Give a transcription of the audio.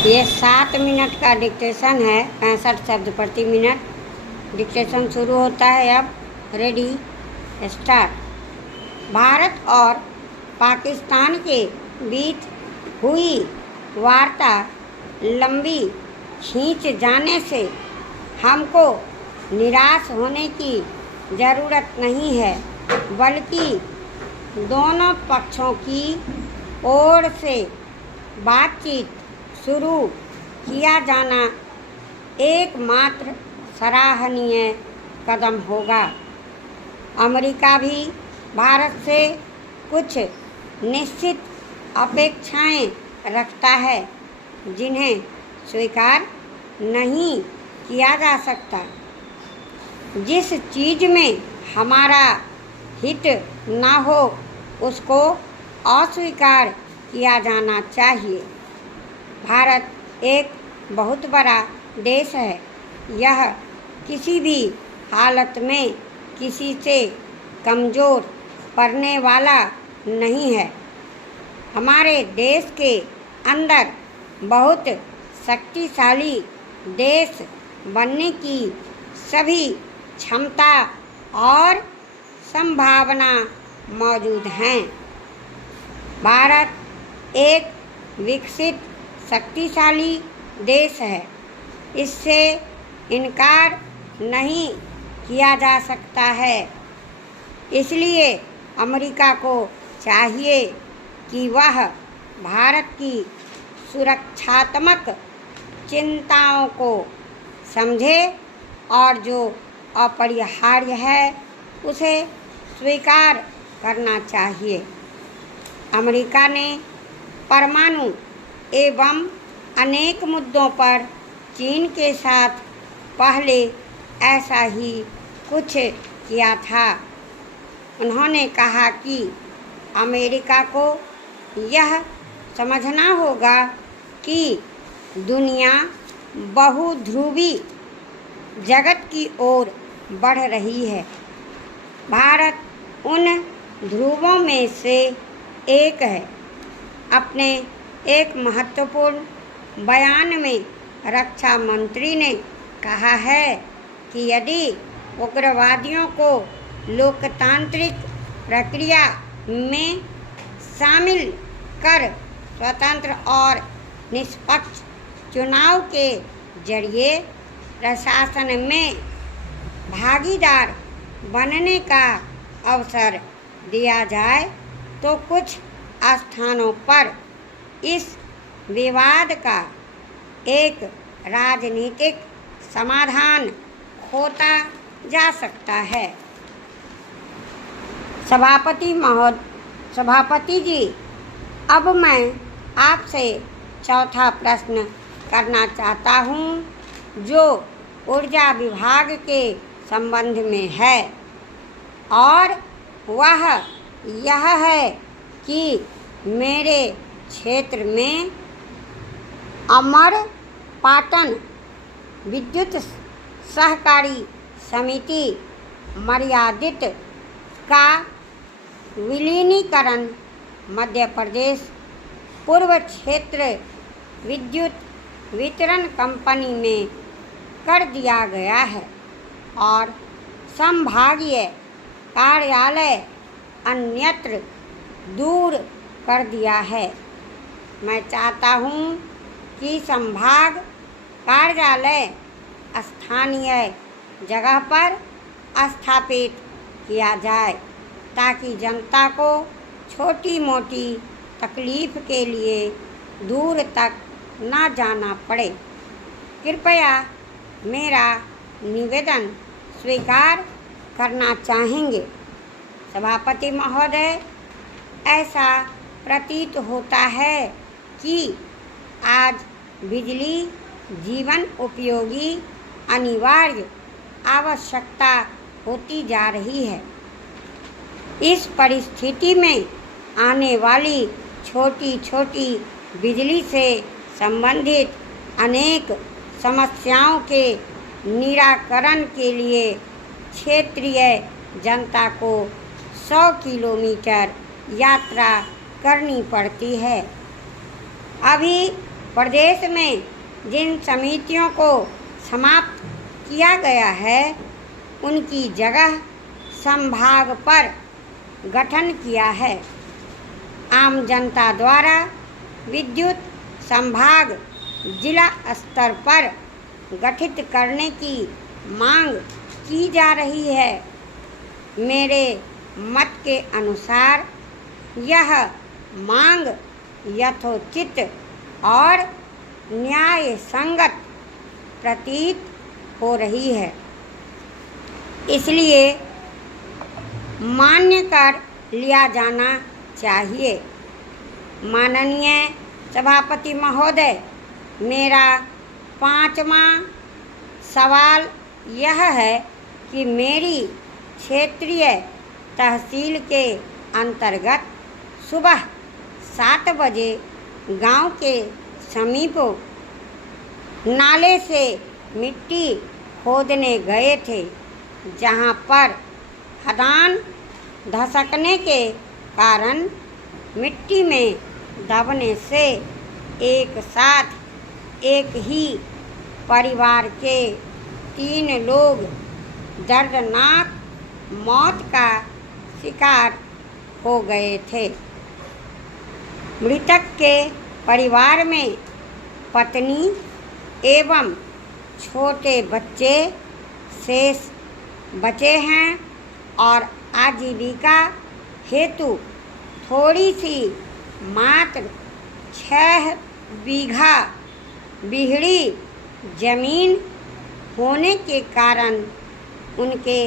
ये 7 मिनट का डिक्टेशन है, 65 शब्द प्रति मिनट। डिक्टेशन शुरू होता है अब। Ready, start. भारत और पाकिस्तान के बीच हुई वार्ता लंबी खींच जाने से हमको निराश होने की ज़रूरत नहीं है, बल्कि दोनों पक्षों की ओर से बातचीत शुरू किया जाना एकमात्र सराहनीय कदम होगा। अमेरिका भी भारत से कुछ निश्चित अपेक्षाएं रखता है, जिन्हें स्वीकार नहीं किया जा सकता। जिस चीज़ में हमारा हित ना हो, उसको अस्वीकार किया जाना चाहिए। भारत एक बहुत बड़ा देश है। यह किसी भी हालत में किसी से कमज़ोर पड़ने वाला नहीं है। हमारे देश के अंदर बहुत शक्तिशाली देश बनने की सभी क्षमता और संभावना मौजूद हैं। भारत एक विकसित शक्तिशाली देश है, इससे इनकार नहीं किया जा सकता है। इसलिए अमेरिका को चाहिए कि वह भारत की सुरक्षात्मक चिंताओं को समझे और जो अपरिहार्य है उसे स्वीकार करना चाहिए। अमेरिका ने परमाणु एवं अनेक मुद्दों पर चीन के साथ पहले ऐसा ही कुछ किया था। उन्होंने कहा कि अमेरिका को यह समझना होगा कि दुनिया बहुध्रुवी जगत की ओर बढ़ रही है। भारत उन ध्रुवों में से एक है। अपने एक महत्वपूर्ण बयान में रक्षा मंत्री ने कहा है कि यदि उग्रवादियों को लोकतांत्रिक प्रक्रिया में शामिल कर स्वतंत्र और निष्पक्ष चुनाव के जरिए प्रशासन में भागीदार बनने का अवसर दिया जाए, तो कुछ स्थानों पर इस विवाद का एक राजनीतिक समाधान होता जा सकता है। सभापति जी, अब मैं आपसे चौथा प्रश्न करना चाहता हूँ, जो ऊर्जा विभाग के संबंध में है, और वह यह है कि मेरे क्षेत्र में अमरपाटन विद्युत सहकारी समिति मर्यादित का विलीनीकरण मध्य प्रदेश पूर्व क्षेत्र विद्युत वितरण कंपनी में कर दिया गया है और संभागीय कार्यालय अन्यत्र दूर कर दिया है। मैं चाहता हूँ कि संभाग कार्यालय स्थानीय जगह पर स्थापित किया जाए, ताकि जनता को छोटी मोटी तकलीफ के लिए दूर तक ना जाना पड़े। कृपया मेरा निवेदन स्वीकार करना चाहेंगे। सभापति महोदय, ऐसा प्रतीत होता है कि आज बिजली जीवन उपयोगी अनिवार्य आवश्यकता होती जा रही है। इस परिस्थिति में आने वाली छोटी छोटी बिजली से संबंधित अनेक समस्याओं के निराकरण के लिए क्षेत्रीय जनता को 100 किलोमीटर यात्रा करनी पड़ती है। अभी प्रदेश में जिन समितियों को समाप्त किया गया है उनकी जगह संभाग पर गठन किया है। आम जनता द्वारा विद्युत संभाग जिला स्तर पर गठित करने की मांग की जा रही है। मेरे मत के अनुसार यह मांग यथोचित और न्याय संगत प्रतीत हो रही है, इसलिए मान्य कर लिया जाना चाहिए। माननीय सभापति महोदय, मेरा 5वां सवाल यह है कि मेरी क्षेत्रीय तहसील के अंतर्गत सुबह 7 बजे गांव के समीप नाले से मिट्टी खोदने गए थे, जहां पर खदान धसकने के कारण मिट्टी में दबने से एक साथ एक ही परिवार के 3 लोग दर्दनाक मौत का शिकार हो गए थे। मृतक के परिवार में पत्नी एवं छोटे बच्चे शेष बचे हैं और आजीविका हेतु थोड़ी सी मात्र 6 बीघा बीहड़ी जमीन होने के कारण उनके